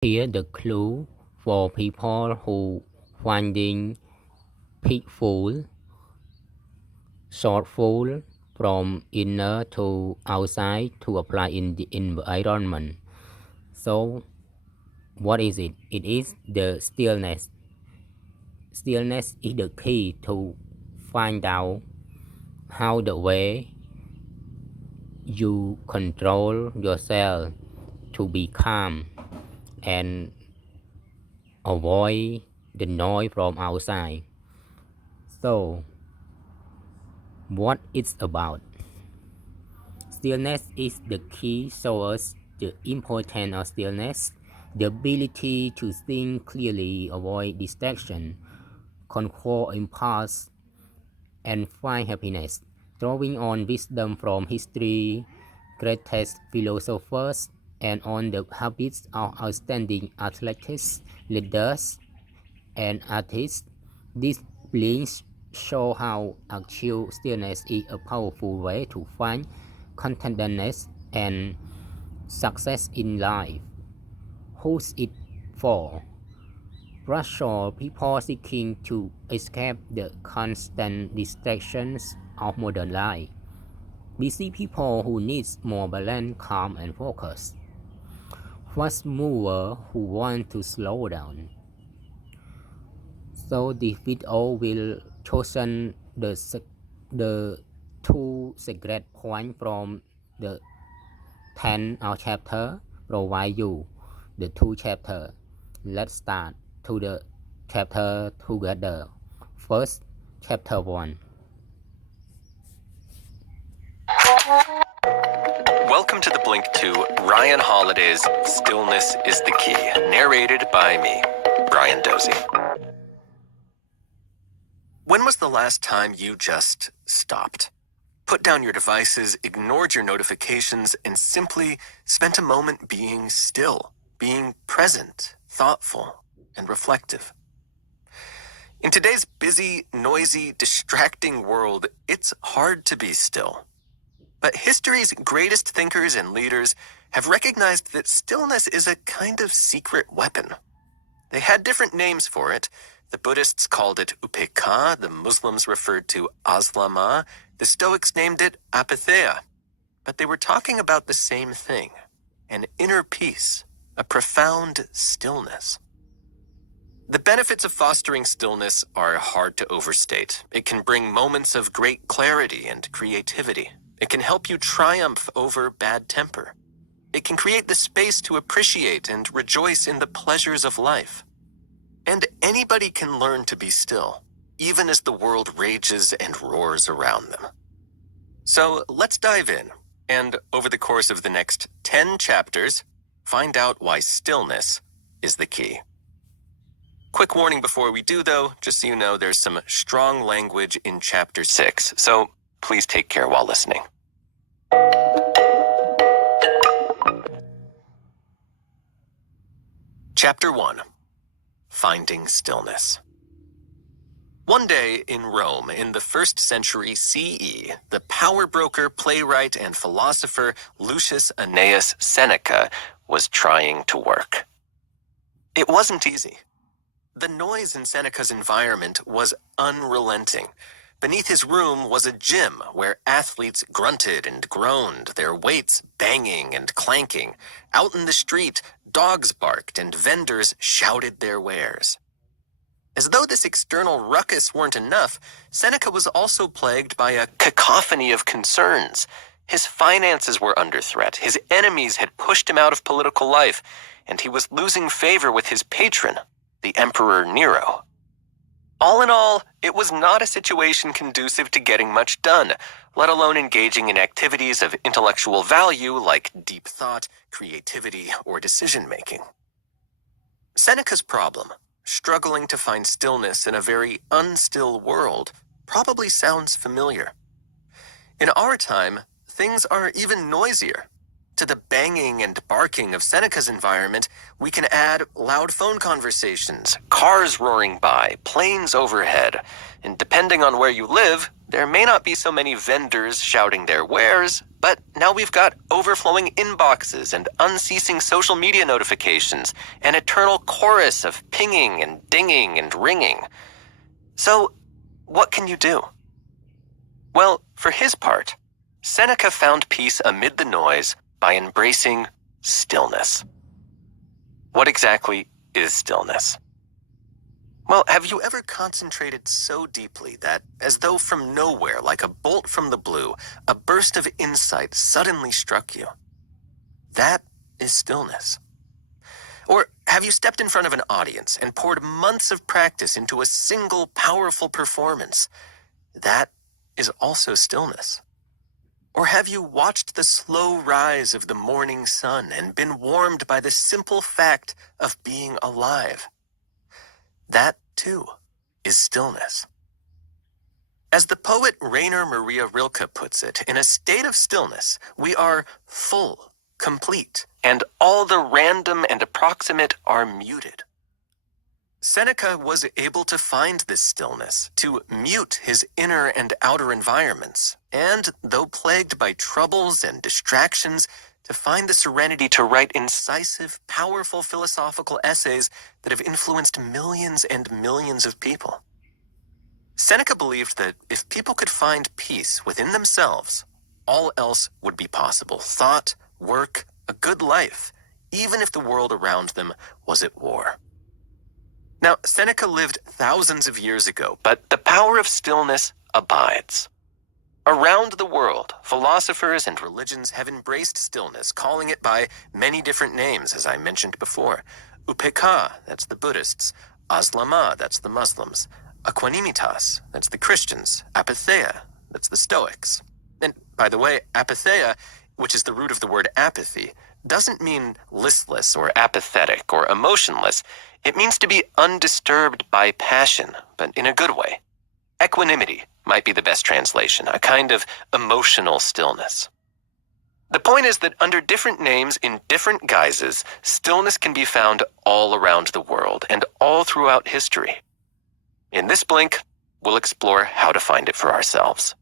Here the clue for people who finding pitfall, shortfall from inner to outside to apply in the environment. So what is it? It is the stillness. Stillness is the key to find out how the way you control yourself to be calm and avoid the noise from outside. So what it's about? Stillness is the key. Show us the importance of stillness, the ability to think clearly, avoid distraction, control impulse, and find happiness. Drawing on wisdom from history, greatest philosophers, and on the habits of outstanding athletes, leaders, and artists, these links show how actual stillness is a powerful way to find contentedness and success in life. Who's it for? Rational people seeking to escape the constant distractions of modern life. Busy people who need more balance, calm, and focus. Fast movers who want to slow down. So the video will chosen the two secret points from the 10 chapter, provide you the two chapter. Let's start to the chapter together. First, chapter 1. Welcome to the Blink to Ryan Holiday's Stillness is the Key, narrated by me, Brian Dozy. When was the last time you just stopped? Put down your devices, ignored your notifications, and simply spent a moment being still, being present, thoughtful, and reflective. In today's busy, noisy, distracting world, it's hard to be still. But history's greatest thinkers and leaders have recognized that stillness is a kind of secret weapon. They had different names for it. The Buddhists called it upekkha, the Muslims referred to aslama, the Stoics named it apatheia. But they were talking about the same thing, an inner peace, a profound stillness. The benefits of fostering stillness are hard to overstate. It can bring moments of great clarity and creativity. It can help you triumph over bad temper. It can create the space to appreciate and rejoice in the pleasures of life. And anybody can learn to be still, even as the world rages and roars around them. So let's dive in, and over the course of the next 10 chapters, find out why stillness is the key. Quick warning before we do, though, just so you know, there's some strong language in chapter 6, so please take care while listening. Chapter 1. Finding Stillness. One day in Rome in the 1st century CE, the power broker, playwright, and philosopher Lucius Annaeus Seneca was trying to work. It wasn't easy. The noise in Seneca's environment was unrelenting. Beneath his room was a gym where athletes grunted and groaned, their weights banging and clanking. Out in the street, dogs barked and vendors shouted their wares. As though this external ruckus weren't enough, Seneca was also plagued by a cacophony of concerns. His finances were under threat, his enemies had pushed him out of political life, and he was losing favor with his patron, the Emperor Nero. All in all, it was not a situation conducive to getting much done, let alone engaging in activities of intellectual value like deep thought, creativity, or decision-making. Seneca's problem, struggling to find stillness in a very unstill world, probably sounds familiar. In our time, things are even noisier. To the banging and barking of Seneca's environment, we can add loud phone conversations, cars roaring by, planes overhead, and depending on where you live, there may not be so many vendors shouting their wares, But now we've got overflowing inboxes and unceasing social media notifications, an eternal chorus of pinging and dinging and ringing. So, what can you do? Well, for his part, Seneca found peace amid the noise by embracing stillness. What exactly is stillness? Well, have you ever concentrated so deeply that, as though from nowhere, like a bolt from the blue, a burst of insight suddenly struck you? That is stillness. Or have you stepped in front of an audience and poured months of practice into a single powerful performance? That is also stillness. Or have you watched the slow rise of the morning sun and been warmed by the simple fact of being alive? That, too, is stillness. As the poet Rainer Maria Rilke puts it, in a state of stillness, we are full, complete, and all the random and approximate are muted. Seneca was able to find this stillness, to mute his inner and outer environments, and, though plagued by troubles and distractions, to find the serenity to write incisive, powerful philosophical essays that have influenced millions and millions of people. Seneca believed that if people could find peace within themselves, all else would be possible: thought, work, a good life, even if the world around them was at war. Now, Seneca lived thousands of years ago, but the power of stillness abides. Around the world, philosophers and religions have embraced stillness, calling it by many different names, as I mentioned before. Upekkha, that's the Buddhists. Aslama, that's the Muslims. Equanimitas, that's the Christians. Apatheia, that's the Stoics. And by the way, apatheia, which is the root of the word apathy, doesn't mean listless or apathetic or emotionless. It means to be undisturbed by passion, but in a good way. Equanimity might be the best translation, a kind of emotional stillness. The point is that under different names, in different guises, stillness can be found all around the world and all throughout history. In this blink, we'll explore how to find it for ourselves.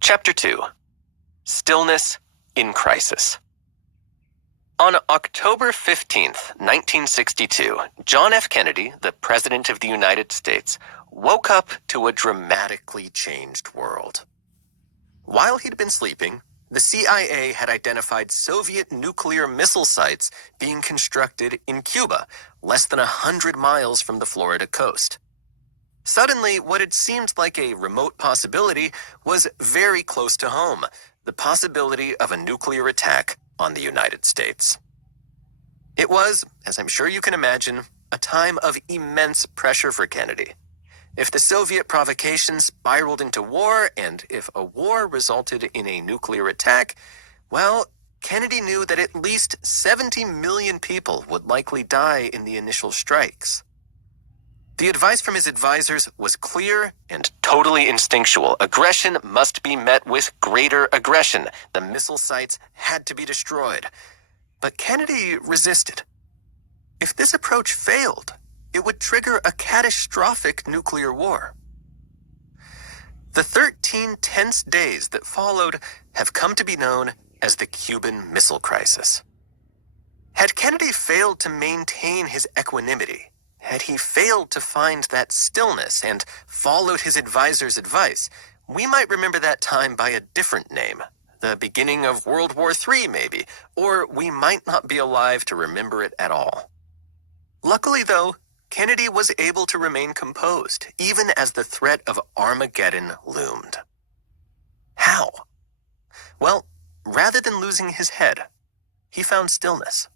Chapter 2. Stillness in Crisis. On October 15th, 1962, John F. Kennedy, the President of the United States, woke up to a dramatically changed world. While he'd been sleeping, the CIA had identified Soviet nuclear missile sites being constructed in Cuba, less than 100 miles from the Florida coast. Suddenly, what had seemed like a remote possibility was very close to home: the possibility of a nuclear attack on the United States. It was, as I'm sure you can imagine, a time of immense pressure for Kennedy. If the Soviet provocation spiraled into war, and if a war resulted in a nuclear attack, well, Kennedy knew that at least 70 million people would likely die in the initial strikes. The advice from his advisors was clear and totally instinctual. Aggression must be met with greater aggression. The missile sites had to be destroyed. But Kennedy resisted. If this approach failed, it would trigger a catastrophic nuclear war. The 13 tense days that followed have come to be known as the Cuban Missile Crisis. Had Kennedy failed to maintain his equanimity, had he failed to find that stillness and followed his advisor's advice, we might remember that time by a different name, the beginning of World War III maybe, or we might not be alive to remember it at all. Luckily, though, Kennedy was able to remain composed, even as the threat of Armageddon loomed. How? Well, rather than losing his head, he found stillness.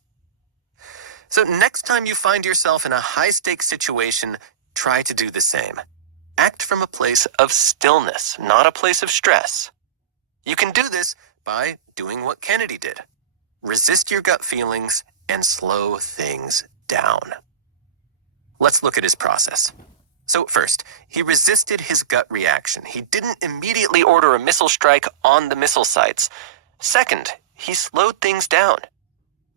So next time you find yourself in a high-stakes situation, try to do the same. Act from a place of stillness, not a place of stress. You can do this by doing what Kennedy did. Resist your gut feelings and slow things down. Let's look at his process. So first, he resisted his gut reaction. He didn't immediately order a missile strike on the missile sites. Second, he slowed things down.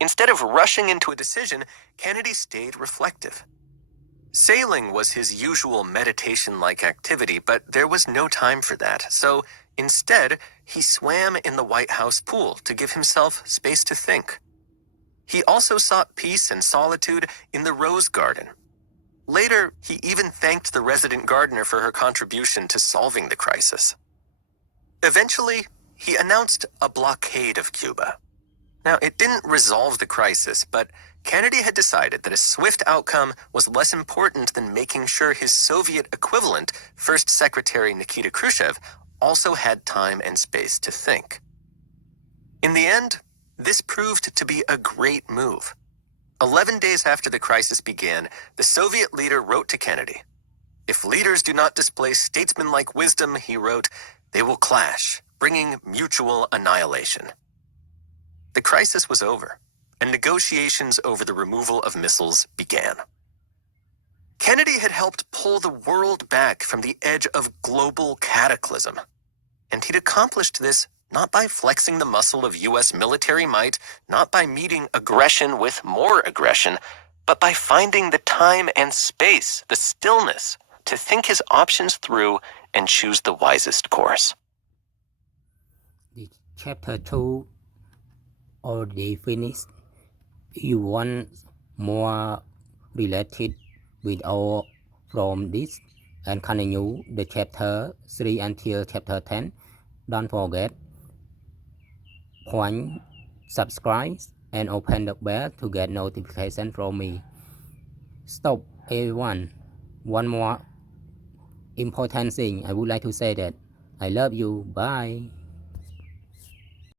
Instead of rushing into a decision, Kennedy stayed reflective. Sailing was his usual meditation-like activity, but there was no time for that. So instead, he swam in the White House pool to give himself space to think. He also sought peace and solitude in the Rose Garden. Later, he even thanked the resident gardener for her contribution to solving the crisis. Eventually, he announced a blockade of Cuba. Now, it didn't resolve the crisis, but Kennedy had decided that a swift outcome was less important than making sure his Soviet equivalent, First Secretary Nikita Khrushchev, also had time and space to think. In the end, this proved to be a great move. 11 days after the crisis began, the Soviet leader wrote to Kennedy. If leaders do not display statesmanlike wisdom, he wrote, they will clash, bringing mutual annihilation. The crisis was over, and negotiations over the removal of missiles began. Kennedy had helped pull the world back from the edge of global cataclysm, and he'd accomplished this not by flexing the muscle of U.S. military might, not by meeting aggression with more aggression, but by finding the time and space, the stillness, to think his options through and choose the wisest course. The chapter 2 already finished. You want more related video from this and continue the chapter 3 until chapter 10. Don't forget subscribe and open the bell to get notification from me. Stop everyone. One more important thing I would like to say that I love you. Bye.